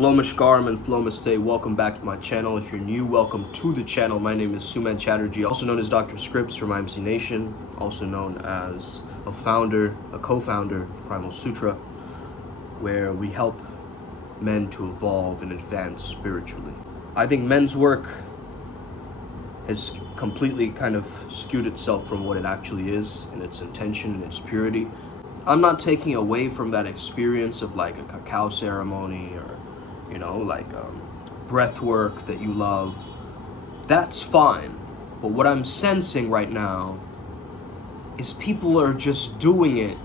Flomashkaram and Flomastay, welcome back to my channel. If you're new, welcome to the channel. My name is Suman Chatterjee, also known as Dr. Scripts from MC Nation, also known as a co-founder of Primal Sutra, where we help men to evolve and advance spiritually. I think men's work has completely kind of skewed itself from what it actually is in its intention and its purity. I'm not taking away from that experience of like a cacao ceremony or, you know, like breath work that you love. That's fine. But what I'm sensing right now is people are just doing it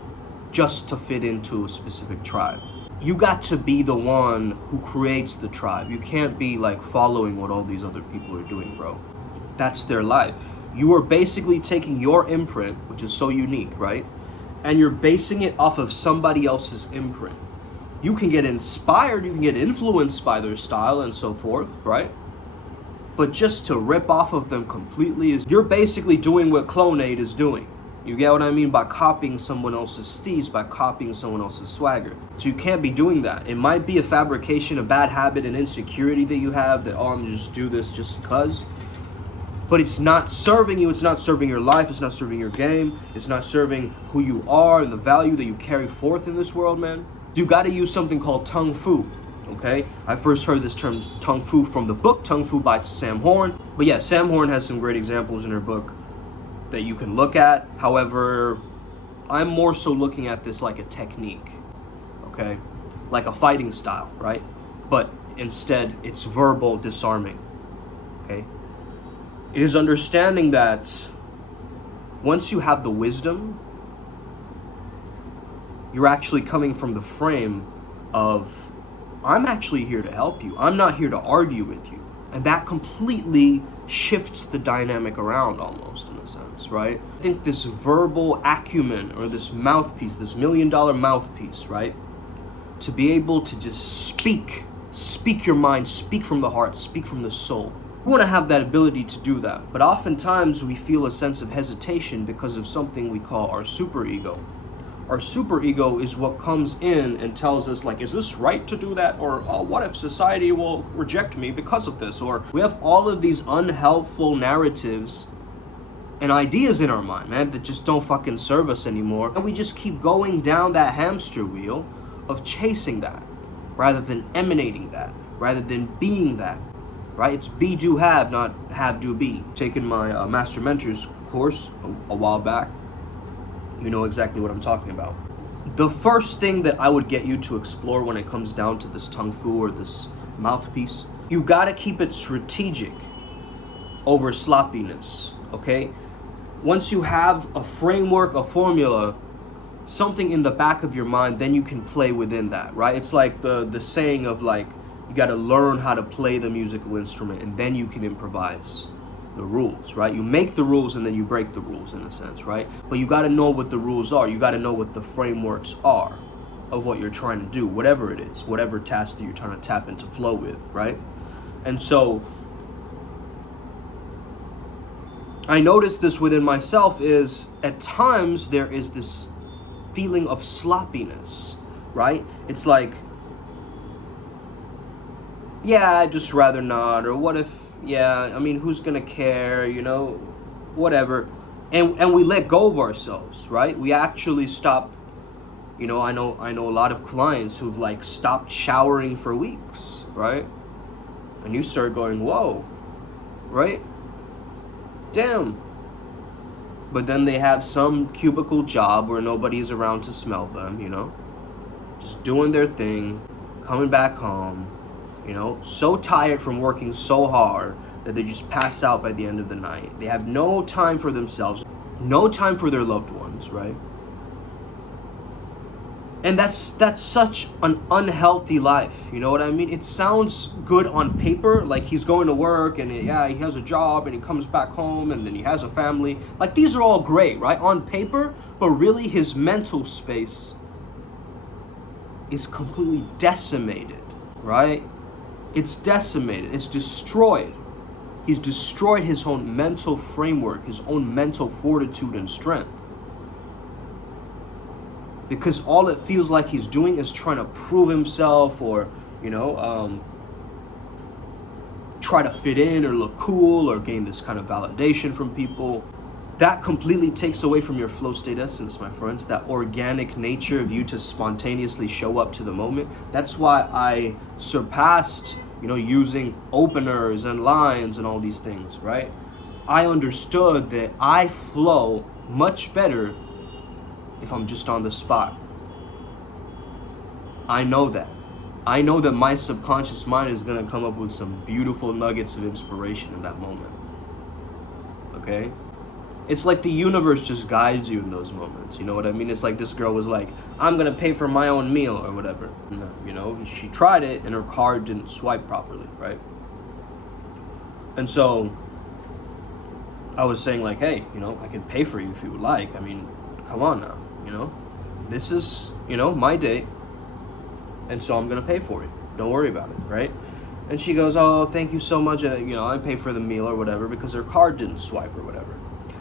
just to fit into a specific tribe. You got to be the one who creates the tribe. You can't be like following what all these other people are doing, bro. That's their life. You are basically taking your imprint, which is so unique, right? And you're basing it off of somebody else's imprint. You can get inspired, you can get influenced by their style and so forth, right? But just to rip off of them completely is, you're basically doing what Clonade is doing. You get what I mean? By copying someone else's steez, by copying someone else's swagger. So you can't be doing that. It might be a fabrication, a bad habit, an insecurity that you have that, oh, I'm gonna just do this just cause. But it's not serving you, it's not serving your life, it's not serving your game, it's not serving who you are and the value that you carry forth in this world, man. You gotta use something called Tung Fu, okay? I first heard this term Tung Fu from the book Tung Fu by Sam Horn. But yeah, Sam Horn has some great examples in her book that you can look at. However, I'm more so looking at this like a technique, okay? Like a fighting style, right? But instead, it's verbal disarming, okay? It is understanding that once you have the wisdom, you're actually coming from the frame of, I'm actually here to help you. I'm not here to argue with you. And that completely shifts the dynamic around almost, in a sense, right? I think this verbal acumen, or this mouthpiece, this $1 million mouthpiece, right? To be able to just speak your mind, speak from the heart, speak from the soul. We want to have that ability to do that, but oftentimes we feel a sense of hesitation because of something we call our superego. Our superego is what comes in and tells us, like, is this right to do that? Or, oh, what if society will reject me because of this? Or we have all of these unhelpful narratives and ideas in our mind, man, that just don't fucking serve us anymore. And we just keep going down that hamster wheel of chasing that, rather than emanating that, rather than being that. Right? It's be, do, have, not have, do, be. Taking my Master Mentors course a while back. You know exactly what I'm talking about. The first thing that I would get you to explore when it comes down to this Tung Fu or this mouthpiece, you gotta keep it strategic over sloppiness, okay? Once you have a framework, a formula, something in the back of your mind, then you can play within that, right? It's like the saying of like, you got to learn how to play the musical instrument, and then you can improvise the rules, right? You make the rules and then you break the rules, in a sense, right? But you got to know what the rules are. You got to know what the frameworks are of what you're trying to do, whatever it is, whatever task that you're trying to tap into flow with, right? And so I noticed this within myself is at times there is this feeling of sloppiness, right? It's like, yeah, I'd just rather not, or what if, yeah, I mean, who's gonna care, you know, whatever. And we let go of ourselves, right? We actually stop, you know, I know a lot of clients who've like stopped showering for weeks, right? And you start going, whoa, right? Damn. But then they have some cubicle job where nobody's around to smell them, you know? Just doing their thing, coming back home, you know, so tired from working so hard that they just pass out by the end of the night. They have no time for themselves, no time for their loved ones, right? And that's such an unhealthy life, you know what I mean? It sounds good on paper, like he's going to work and yeah, he has a job and he comes back home and then he has a family. Like these are all great, right? On paper, but really his mental space is completely decimated, right? It's decimated, it's destroyed. He's destroyed his own mental framework, his own mental fortitude and strength. Because all it feels like he's doing is trying to prove himself or, you know, try to fit in or look cool or gain this kind of validation from people. That completely takes away from your flow state essence, my friends, that organic nature of you to spontaneously show up to the moment. That's why I surpassed, you know, using openers and lines and all these things, right? I understood that I flow much better if I'm just on the spot. I know that. I know that my subconscious mind is gonna come up with some beautiful nuggets of inspiration in that moment. Okay? It's like the universe just guides you in those moments. You know what I mean? It's like this girl was like, I'm gonna pay for my own meal or whatever. You know, she tried it and her card didn't swipe properly, right? And so I was saying like, hey, you know, I can pay for you if you would like. I mean, come on now, you know? This is, you know, my date. And so I'm gonna pay for it. Don't worry about it, right? And she goes, oh, thank you so much. You know, I pay for the meal or whatever because her card didn't swipe or whatever.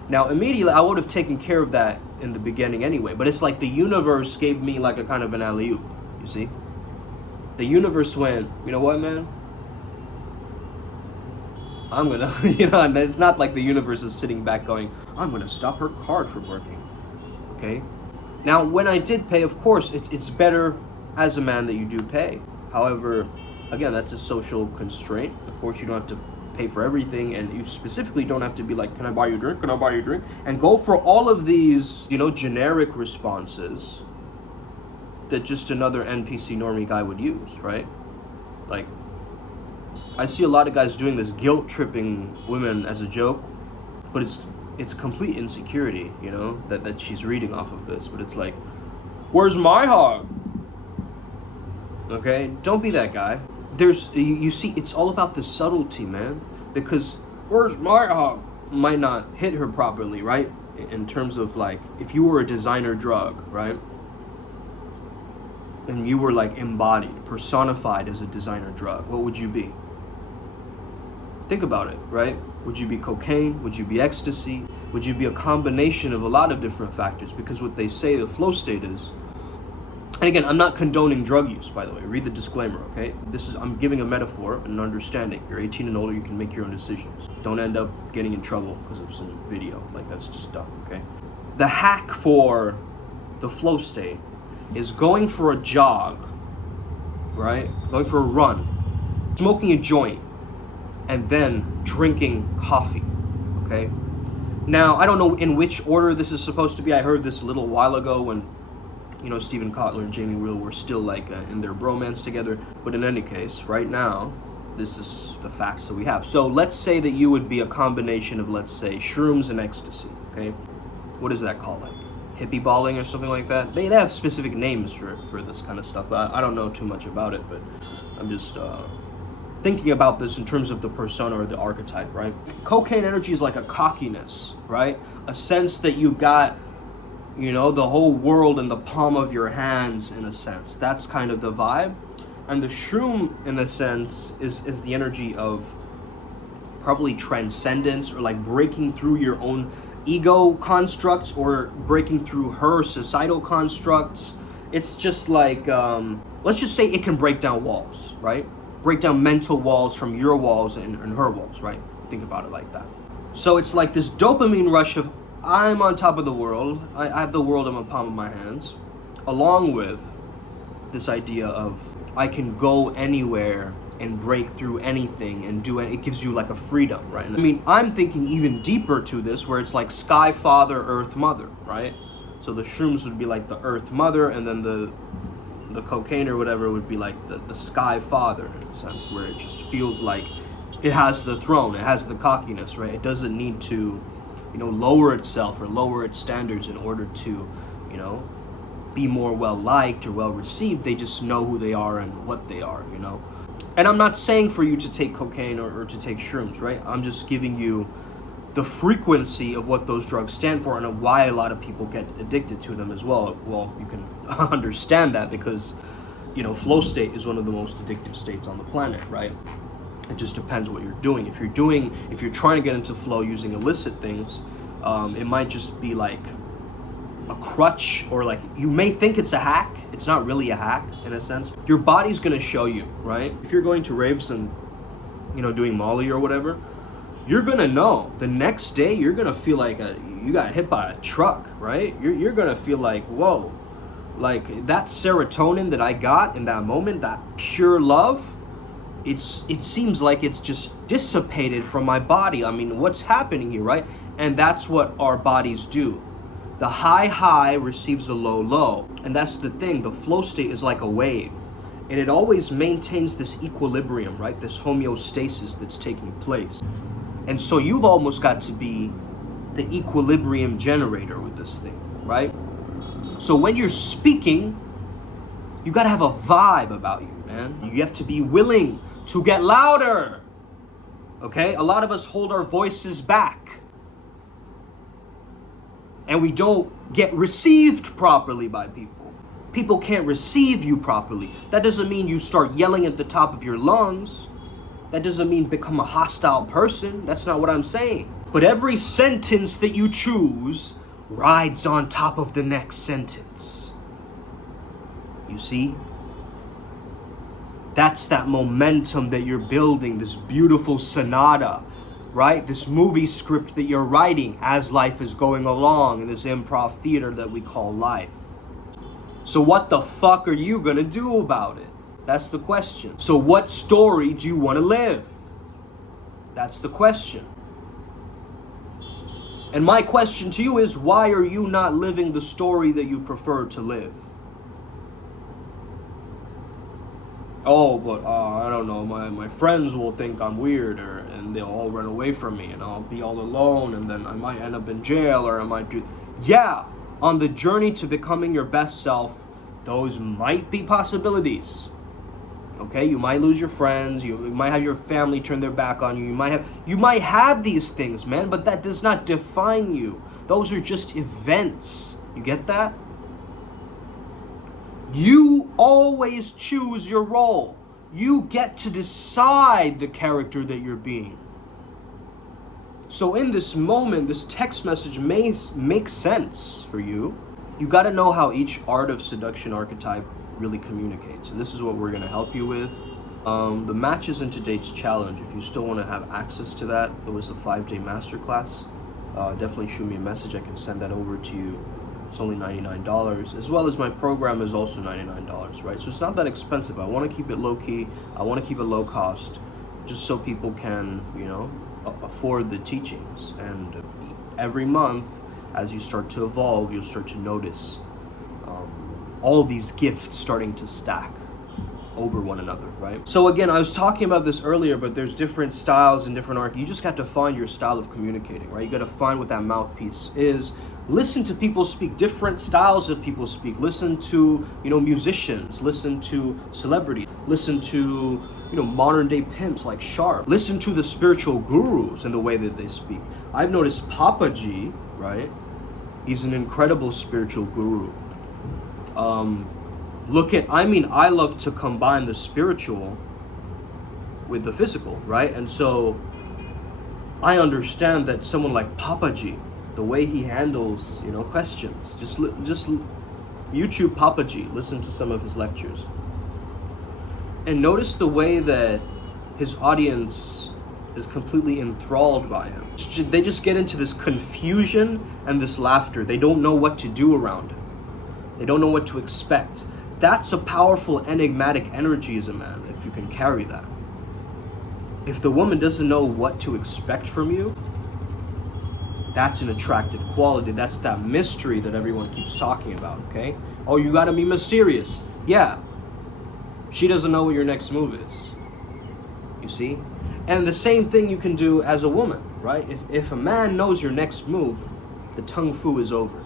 Now, immediately, I would have taken care of that in the beginning anyway, but it's like the universe gave me like a kind of an alley-oop, you see? The universe went, you know what, man? I'm gonna, you know, and it's not like the universe is sitting back going, I'm gonna stop her card from working, okay? Now, when I did pay, of course, it's better as a man that you do pay. However, again, that's a social constraint. Of course, you don't have to pay for everything, and you specifically don't have to be like, can I buy you a drink? Can I buy you a drink? And go for all of these, you know, generic responses that just another NPC normie guy would use, right? Like, I see a lot of guys doing this, guilt tripping women as a joke, but it's complete insecurity, you know, that she's reading off of this. But it's like, where's my hog? Okay, don't be that guy. You see, it's all about the subtlety, man, because where's my hog might not hit her properly, right? In terms of like, if you were a designer drug, right? And you were like embodied, personified as a designer drug, what would you be? Think about it, right? Would you be cocaine? Would you be ecstasy? Would you be a combination of a lot of different factors? Because what they say the flow state is, and again, I'm not condoning drug use, by the way. Read the disclaimer, okay? I'm giving a metaphor and an understanding. You're 18 and older, you can make your own decisions. Don't end up getting in trouble because of some video. Like, that's just dumb, okay? The hack for the flow state is going for a jog, right? Going for a run, smoking a joint, and then drinking coffee, okay? Now, I don't know in which order this is supposed to be. I heard this a little while ago when, you know, Steven Kotler and Jamie Wheal were still like in their bromance together. But in any case, right now, this is the facts that we have. So let's say that you would be a combination of, let's say, shrooms and ecstasy, okay? What is that called, like hippie balling or something like that? They have specific names for this kind of stuff. I don't know too much about it, but I'm just thinking about this in terms of the persona or the archetype, right? Cocaine energy is like a cockiness, right? A sense that you've got, you know, the whole world in the palm of your hands, in a sense. That's kind of the vibe. And the shroom, in a sense, is the energy of probably transcendence, or like breaking through your own ego constructs, or breaking through her societal constructs. It's just like, let's just say it can break down walls, right? Break down mental walls from your walls and her walls, right? Think about it like that. So it's like this dopamine rush of, I'm on top of the world, I have the world in the palm of my hands, along with this idea of I can go anywhere and break through anything and do it. It gives you like a freedom, right? I mean, I'm thinking even deeper to this, where it's like Sky Father, Earth Mother, right? So the shrooms would be like the Earth Mother, and then the cocaine or whatever would be like the Sky Father, in a sense, where it just feels like it has the throne, it has the cockiness, right? It doesn't need to, you know, lower itself or lower its standards in order to, you know, be more well-liked or well-received. They just know who they are and what they are, you know? And I'm not saying for you to take cocaine or to take shrooms, right? I'm just giving you the frequency of what those drugs stand for and why a lot of people get addicted to them as well. Well, you can understand that because, you know, flow state is one of the most addictive states on the planet, right? It just depends what you're doing. If you're trying to get into flow using illicit things, it might just be like a crutch, or like you may think it's a hack. It's not really a hack in a sense. Your body's gonna show you, right? If you're going to raves and, you know, doing Molly or whatever, you're gonna know the next day. You're gonna feel like you got hit by a truck, right? You're gonna feel like, whoa, like that serotonin that I got in that moment, that pure love, it seems like it's just dissipated from my body. I mean, what's happening here, right? And that's what our bodies do. The high receives the low. And that's the thing, the flow state is like a wave. And it always maintains this equilibrium, right? This homeostasis that's taking place. And so you've almost got to be the equilibrium generator with this thing, right? So when you're speaking, you gotta have a vibe about you, man. You have to be willing to get louder, okay? A lot of us hold our voices back. And we don't get received properly by people. People can't receive you properly. That doesn't mean you start yelling at the top of your lungs. That doesn't mean become a hostile person. That's not what I'm saying. But every sentence that you choose rides on top of the next sentence. You see? That's that momentum that you're building, this beautiful sonata, right? This movie script that you're writing as life is going along in this improv theater that we call life. So what the fuck are you gonna do about it? That's the question. So what story do you want to live? That's the question. And my question to you is, why are you not living the story that you prefer to live? Oh, but I don't know, my friends will think I'm weird, and they'll all run away from me, and I'll be all alone, and then I might end up in jail, or I might do... Yeah, on the journey to becoming your best self, those might be possibilities. Okay, you might lose your friends, you might have your family turn their back on you, you might have these things, man, but that does not define you. Those are just events. You get that? You always choose your role. You get to decide the character that you're being. So in this moment, this text message may make sense for you. You got to know how each art of seduction archetype really communicates. And this is what we're going to help you with. The Matches into Dates challenge, if you still want to have access to that, it was a 5-day masterclass. Definitely shoot me a message. I can send that over to you. It's only $99, as well as my program is also $99, right? So it's not that expensive. I want to keep it low key. I want to keep it low cost, just so people can, you know, afford the teachings. And every month, as you start to evolve, you'll start to notice all these gifts starting to stack over one another, right? So again, I was talking about this earlier, but there's different styles and different art. You just got to find your style of communicating, right? You got to find what that mouthpiece is. Listen to people speak, different styles of people speak. Listen to, you know, musicians. Listen to celebrities. Listen to, you know, modern day pimps like Sharp. Listen to the spiritual gurus and the way that they speak. I've noticed Papa G, right? He's an incredible spiritual guru. I love to combine the spiritual with the physical, right? And so I understand that someone like Papa G, the way he handles, you know, questions, just YouTube Papa G, listen to some of his lectures. And notice the way that his audience is completely enthralled by him. They just get into this confusion and this laughter. They don't know what to do around him. They don't know what to expect. That's a powerful enigmatic energy as a man, if you can carry that. If the woman doesn't know what to expect from you, that's an attractive quality. That's that mystery that everyone keeps talking about, okay? Oh, you gotta be mysterious. Yeah. She doesn't know what your next move is. You see? And the same thing you can do as a woman, right? If a man knows your next move, the tung fu is over.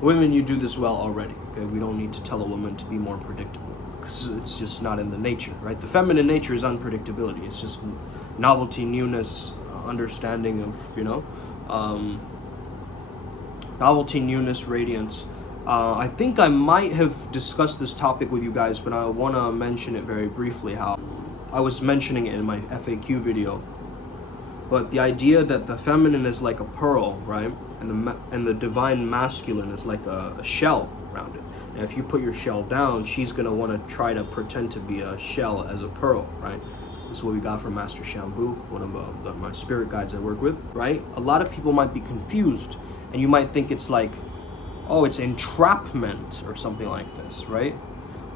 Women, you do this well already, okay? We don't need to tell a woman to be more predictable, because it's just not in the nature, right? The feminine nature is unpredictability. It's just novelty, newness, understanding of, you know, novelty, newness, radiance. I think I might have discussed this topic with you guys, but I want to mention it very briefly, how I was mentioning it in my FAQ video. But the idea that the feminine is like a pearl, right? And the divine masculine is like a shell around it. And if you put your shell down, she's gonna want to try to pretend to be a shell as a pearl, right? This is what we got from Master Shambhu, one of my spirit guides I work with, right? A lot of people might be confused, and you might think it's like, oh, it's entrapment or something like this, right?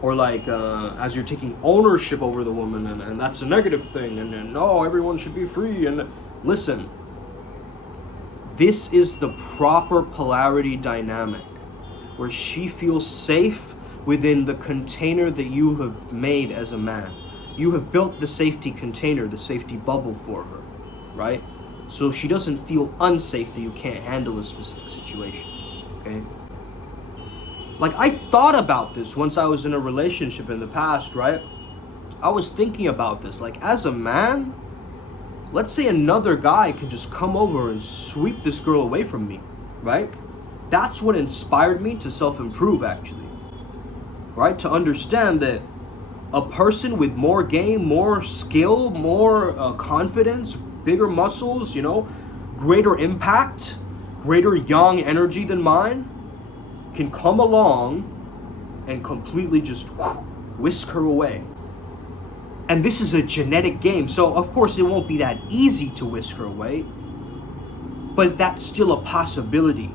Or like, as you're taking ownership over the woman, and that's a negative thing, and no, everyone should be free. And listen, this is the proper polarity dynamic, where she feels safe within the container that you have made as a man. You have built the safety container, the safety bubble for her, right? So she doesn't feel unsafe that you can't handle a specific situation, okay? Like, I thought about this once I was in a relationship in the past, right? I was thinking about this, like, as a man, let's say another guy can just come over and sweep this girl away from me, right? That's what inspired me to self-improve, actually, right? To understand that a person with more game, more skill, more confidence, bigger muscles, you know, greater impact, greater yang energy than mine, can come along and completely just whisk her away. And this is a genetic game, so of course it won't be that easy to whisk her away, but that's still a possibility.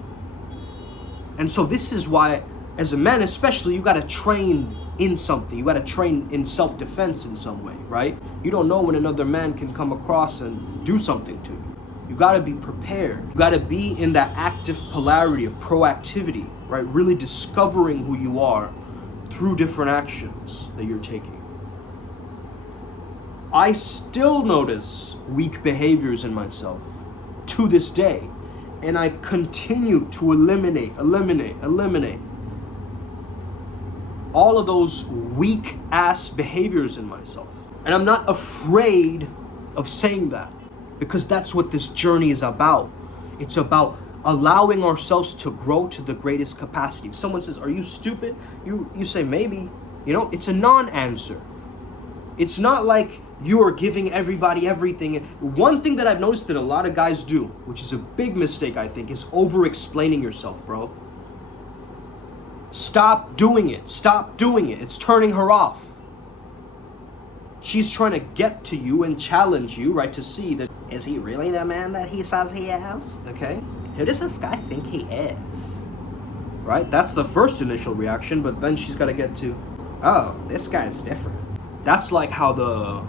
And so this is why, as a man especially, you gotta train in something. You gotta train in self-defense in some way, right? You don't know when another man can come across and do something to you. You gotta be prepared. You gotta be in that active polarity of proactivity, right? Really discovering who you are through different actions that you're taking. I still notice weak behaviors in myself to this day, and I continue to eliminate all of those weak ass behaviors in myself. And I'm not afraid of saying that, because that's what this journey is about. It's about allowing ourselves to grow to the greatest capacity. If someone says, are you stupid? You say, maybe. You know, it's a non-answer. It's not like you are giving everybody everything. One thing that I've noticed that a lot of guys do, which is a big mistake, I think, is over-explaining yourself, bro. Stop doing it. Stop doing it. It's turning her off. She's trying to get to you and challenge you, right? To see that, is he really the man that he says he is? Okay. Who does this guy think he is? Right? That's the first initial reaction, but then she's got to get to, oh, this guy's different. That's like how the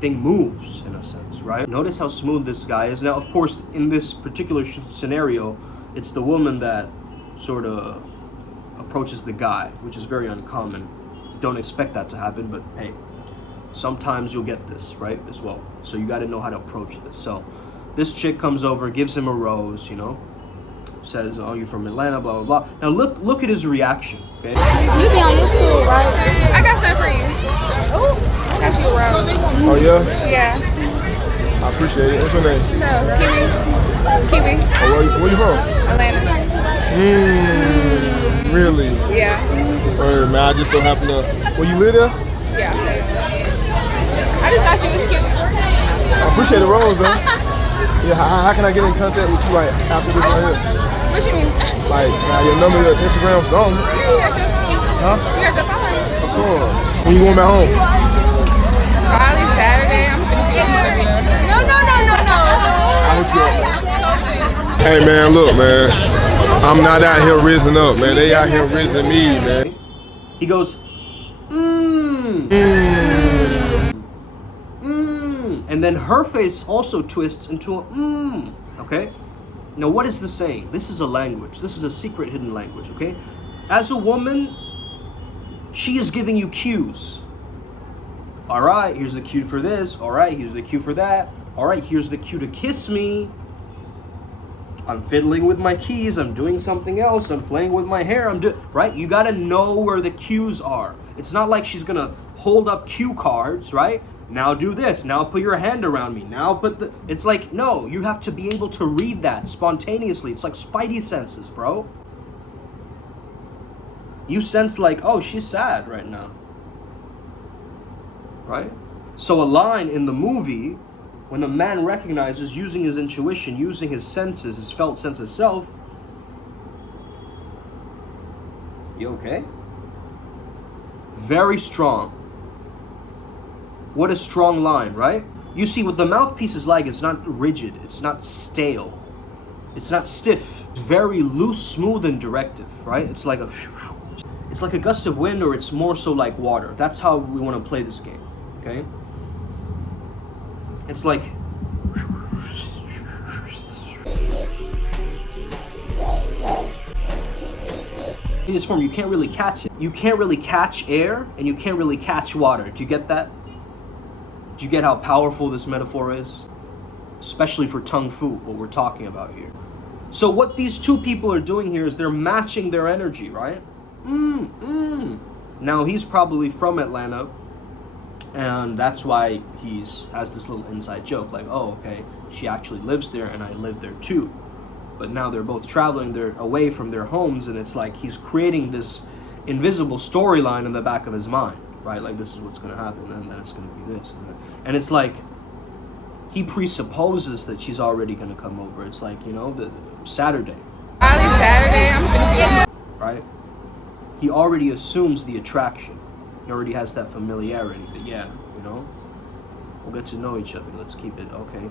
thing moves, in a sense, right? Notice how smooth this guy is. Now, of course, in this particular scenario, it's the woman that sort of approaches the guy, which is very uncommon. Don't expect that to happen, but hey, sometimes you'll get this, right, as well. So you got to know how to approach this. So this chick comes over, gives him a rose, you know, says, oh, you're from Atlanta, blah, blah, blah. Now look at his reaction, okay? You be on YouTube, right? I got something for you. Oh, I got you a rose. Oh, yeah? Yeah. I appreciate it. What's your name? So, Kiwi. Oh, where you from? Atlanta. Really? Yeah. Man, I just so happen to... Well, you live there? Yeah. I just thought you was cute. I appreciate the rose, though. Yeah, how can I get in contact with you, like, after this right here? What you mean? Like, your number, your Instagram, something. You got your phone. Huh? You got your phone. Of course. When you going back home? Probably Saturday. I'm gonna see your mother. No. I hook you up. Hey, man, look, man. I'm not out here risen up, man. They out here risen me, man. He goes, and then her face also twists into a okay? Now what is this saying? This is a language. This is a secret hidden language, okay? As a woman, she is giving you cues. All right, here's the cue for this. All right, here's the cue for that. All right, here's the cue to kiss me. I'm fiddling with my keys, I'm doing something else, I'm playing with my hair, right? You gotta know where the cues are. It's not like she's gonna hold up cue cards, right? Now do this, now put your hand around me, now put it's like, no, you have to be able to read that spontaneously. It's like spidey senses, bro. You sense like, oh, she's sad right now, right? So a line in the movie When a man recognizes, using his intuition, using his senses, his felt sense of self, you okay? Very strong. What a strong line, right? You see, what the mouthpiece is like, it's not rigid, it's not stale, it's not stiff. It's very loose, smooth, and directive, right? It's like a gust of wind, or it's more so like water. That's how we want to play this game, okay? It's like in this form, you can't really catch it. You can't really catch air, and you can't really catch water. Do you get that? Do you get how powerful this metaphor is? Especially for Tung Fu, what we're talking about here. So what these two people are doing here is they're matching their energy, right? Now he's probably from Atlanta, and that's why has this little inside joke, like, oh, okay, she actually lives there and I live there too. But now they're both traveling, they're away from their homes, and it's like he's creating this invisible storyline in the back of his mind, right? Like, this is what's going to happen, and then it's going to be this. And it's like, he presupposes that she's already going to come over. It's like, you know, the Saturday. Saturday, I'm gonna see. Right? He already assumes the attraction. He already has that familiarity that, yeah, you know, we'll get to know each other. Let's keep it, okay.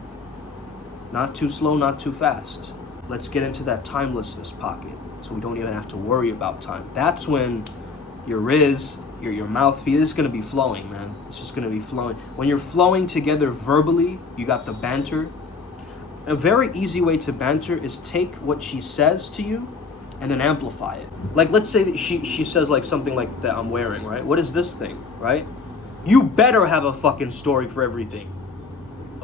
Not too slow, not too fast. Let's get into that timelessness pocket, so we don't even have to worry about time. That's when your mouthpiece is gonna be flowing, man. It's just gonna be flowing. When you're flowing together verbally, you got the banter. A very easy way to banter is take what she says to you and then amplify it. Like, let's say that she says like something like that I'm wearing, right? What is this thing, right? You better have a fucking story for everything.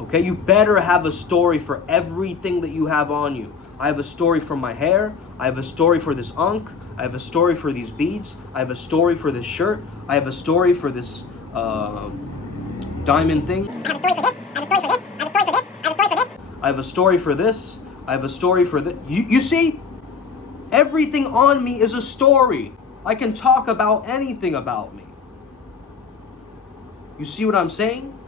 Okay, you better have a story for everything that you have on you. I have a story for my hair. I have a story for this ankh. I have a story for these beads. I have a story for this shirt. I have a story for this diamond thing. I have a story for this. I have a story for this. I have a story for this. I have a story for this. I have a story for this. I have a story for this. You see? Everything on me is a story. I can talk about anything about me. You see what I'm saying?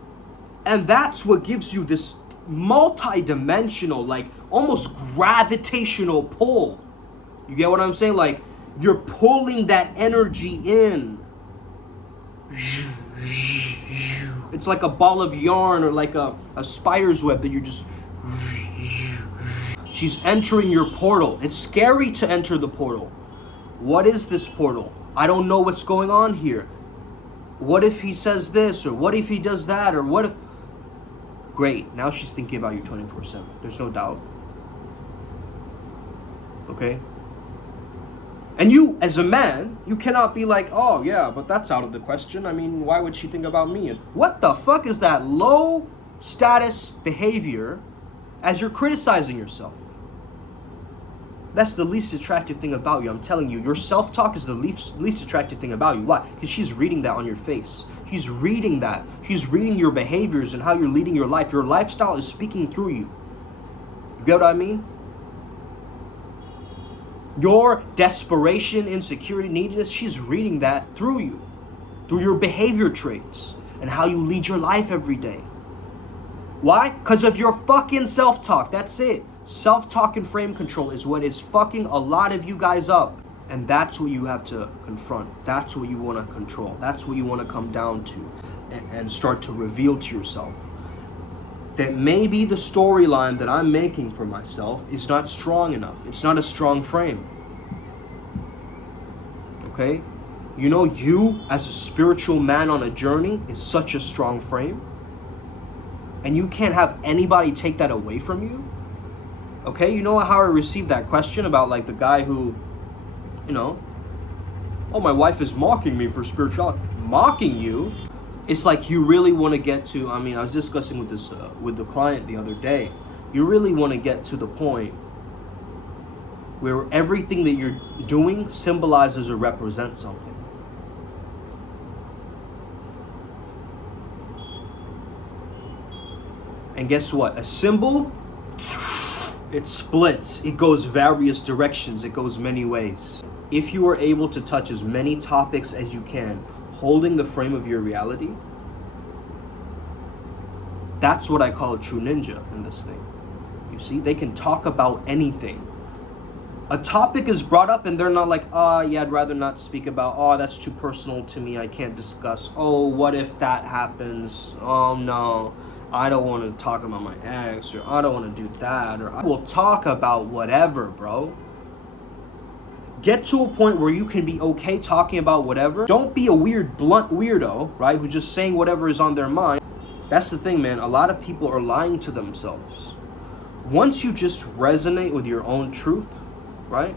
And that's what gives you this multi-dimensional, like almost gravitational pull. You get what I'm saying? Like, you're pulling that energy in. It's like a ball of yarn, or like a spider's web that you're just... She's entering your portal. It's scary to enter the portal. What is this portal? I don't know what's going on here. What if he says this, or what if he does that, or what if... Great, now she's thinking about you 24/7. There's no doubt. Okay? And you, as a man, you cannot be like, oh yeah, but that's out of the question. I mean, why would she think about me? What the fuck is that low status behavior as you're criticizing yourself? That's the least attractive thing about you. I'm telling you, your self-talk is the least attractive thing about you. Why? Because she's reading that on your face. She's reading that. She's reading your behaviors and how you're leading your life. Your lifestyle is speaking through you. You get what I mean? Your desperation, insecurity, neediness, she's reading that through you. Through your behavior traits and how you lead your life every day. Why? Because of your fucking self-talk. That's it. Self-talk and frame control is what is fucking a lot of you guys up. And that's what you have to confront. That's what you want to control. That's what you want to come down to and start to reveal to yourself. That maybe the storyline that I'm making for myself is not strong enough. It's not a strong frame. Okay? You know, you as a spiritual man on a journey is such a strong frame. And you can't have anybody take that away from you. Okay? You know how I received that question about like the guy who, you know, oh, my wife is mocking me for spirituality. Mocking you? It's like you really want to get to, I mean, I was discussing with this with the client the other day. You really want to get to the point where everything that you're doing symbolizes or represents something. And guess what? A symbol, it splits. It goes various directions. It goes many ways. If you are able to touch as many topics as you can, holding the frame of your reality, That's what I call a true ninja in this thing. You see, they can talk about anything. A topic is brought up and they're not like, yeah, I'd rather not speak about, that's too personal to me, I can't discuss. Oh, what if that happens? Oh no, I don't want to talk about my ex, or I don't want to do that, or I will talk about whatever, bro. Get to a point where you can be okay talking about whatever. Don't be a weird, blunt weirdo, right, who's just saying whatever is on their mind. That's the thing, man. A lot of people are lying to themselves. Once you just resonate with your own truth, right?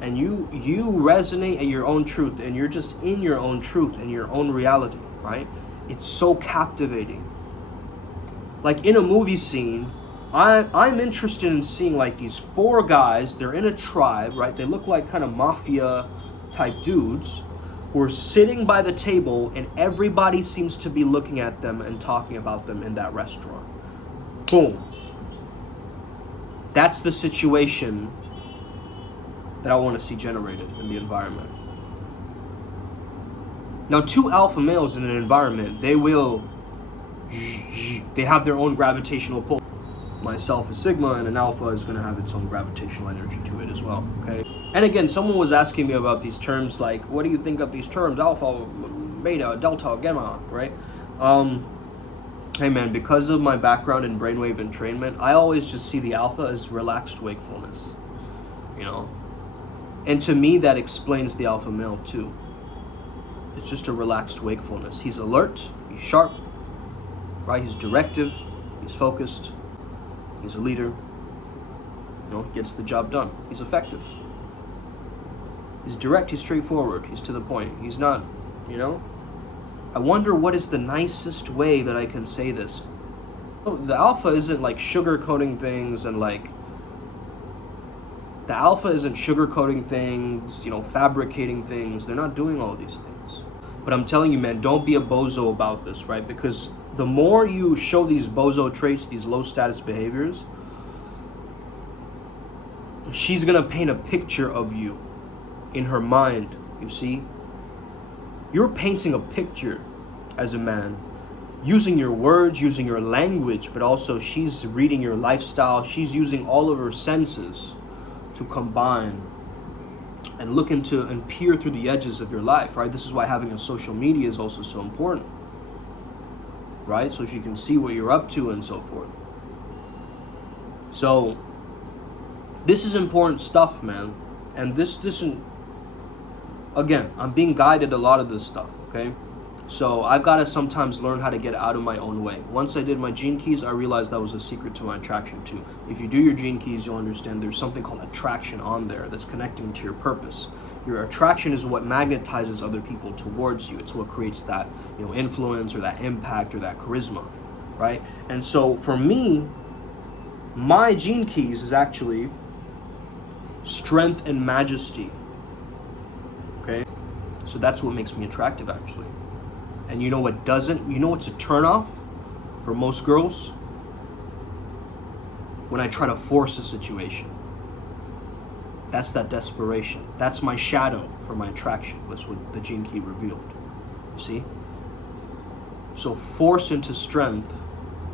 And you resonate at your own truth, and you're just in your own truth and your own reality, right? It's so captivating. Like in a movie scene, I'm interested in seeing like these 4 guys, they're in a tribe, right? They look like kind of mafia type dudes who are sitting by the table, and everybody seems to be looking at them and talking about them in that restaurant. Boom. That's the situation that I want to see generated in the environment. Now, 2 alpha males in an environment, they have their own gravitational pull. Myself is Sigma, and an alpha is going to have its own gravitational energy to it as well, okay? And again, someone was asking me about these terms, like, what do you think of these terms? Alpha, beta, delta, gamma, right? Hey man, because of my background in brainwave entrainment, I always just see the alpha as relaxed wakefulness, you know? And to me, that explains the alpha male too. It's just a relaxed wakefulness. He's alert, he's sharp, right? He's directive, he's focused, he's a leader. You know, he gets the job done. He's effective. He's direct, he's straightforward, he's to the point. He's not, you know? I wonder what is the nicest way that I can say this. The alpha isn't like sugarcoating things and like, the alpha isn't sugarcoating things, you know, fabricating things. They're not doing all these things. But I'm telling you, man, don't be a bozo about this, right? Because the more you show these bozo traits, these low status behaviors, she's gonna paint a picture of you in her mind, you see? You're painting a picture as a man, using your words, using your language, but also she's reading your lifestyle. She's using all of her senses to combine and look into and peer through the edges of your life, right? This is why having a social media is also so important, right? So she can see what you're up to and so forth. So this is important stuff, man. And this isn't, again, I'm being guided a lot of this stuff, okay? So I've got to sometimes learn how to get out of my own way. Once I did my gene keys, I realized that was a secret to my attraction too. If you do your gene keys, you'll understand there's something called attraction on there that's connecting to your purpose. Your attraction is what magnetizes other people towards you. It's what creates that, you know, influence or that impact or that charisma, right? And so for me, my gene keys is actually strength and majesty. Okay? So that's what makes me attractive, actually. And you know what doesn't? You know what's a turnoff for most girls? When I try to force a situation. That's that desperation. That's my shadow for my attraction. That's what the gene key revealed. See? So force into strength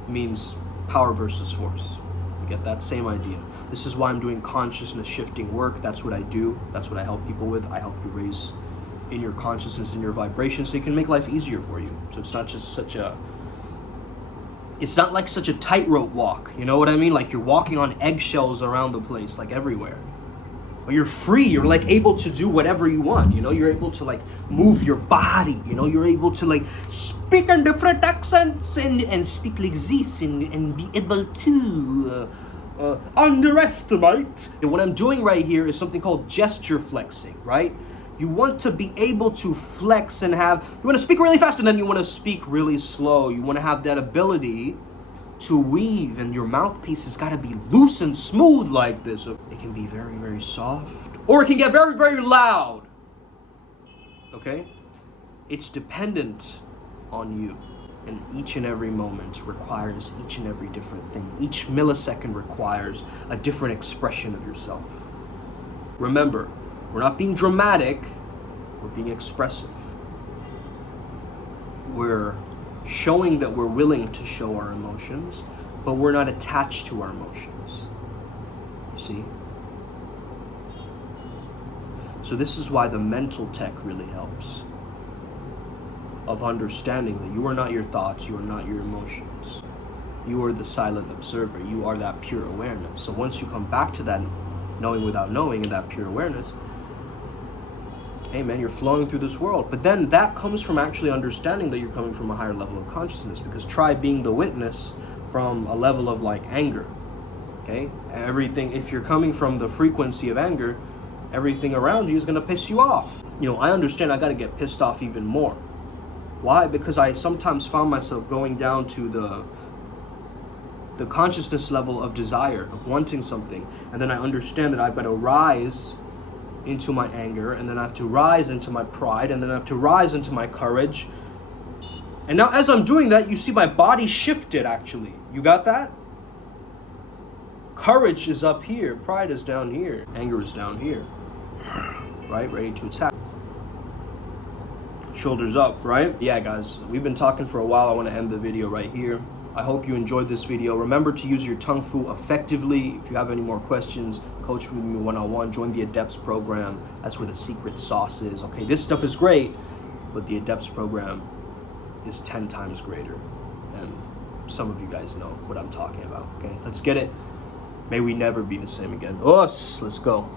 means power versus force. You get that same idea. This is why I'm doing consciousness shifting work. That's what I do. That's what I help people with. I help you raise in your consciousness, in your vibration, so you can make life easier for you. So it's not just it's not like such a tightrope walk. You know what I mean? Like you're walking on eggshells around the place, like everywhere. But you're free. You're like able to do whatever you want. You know, you're able to like move your body. You know, you're able to like speak in different accents and speak like this and be able to underestimate. And what I'm doing right here is something called gesture flexing, right? You want to be able to flex and you want to speak really fast and then you want to speak really slow. You want to have that ability to weave, and your mouthpiece has got to be loose and smooth like this. It can be very, very soft, or it can get very, very loud. Okay? It's dependent on you. And each and every moment requires each and every different thing. Each millisecond requires a different expression of yourself. Remember, we're not being dramatic, we're being expressive. We're showing that we're willing to show our emotions, but we're not attached to our emotions. You see? So this is why the mental tech really helps. Of understanding that you are not your thoughts, you are not your emotions. You are the silent observer. You are that pure awareness. So once you come back to that knowing without knowing and that pure awareness, hey man, you're flowing through this world. But then that comes from actually understanding that you're coming from a higher level of consciousness, because try being the witness from a level of like anger. Okay? Everything, if you're coming from the frequency of anger, everything around you is going to piss you off. You know, I understand I got to get pissed off even more. Why? Because I sometimes found myself going down to the consciousness level of desire, of wanting something, and then I understand that I've got to rise into my anger, and then I have to rise into my pride, and then I have to rise into my courage. And now as I'm doing that, you see my body shifted actually. You got that? Courage is up here, pride is down here, anger is down here. Right? Ready to attack. Shoulders up, right? Yeah guys, we've been talking for a while. I want to end the video right here. I hope you enjoyed this video. Remember to use your Tung Fu effectively. If you have any more questions, coach with me one-on-one. Join the Adepts program. That's where the secret sauce is. Okay, this stuff is great, but the Adepts program is 10 times greater. And some of you guys know what I'm talking about. Okay, let's get it. May we never be the same again. Us, let's go.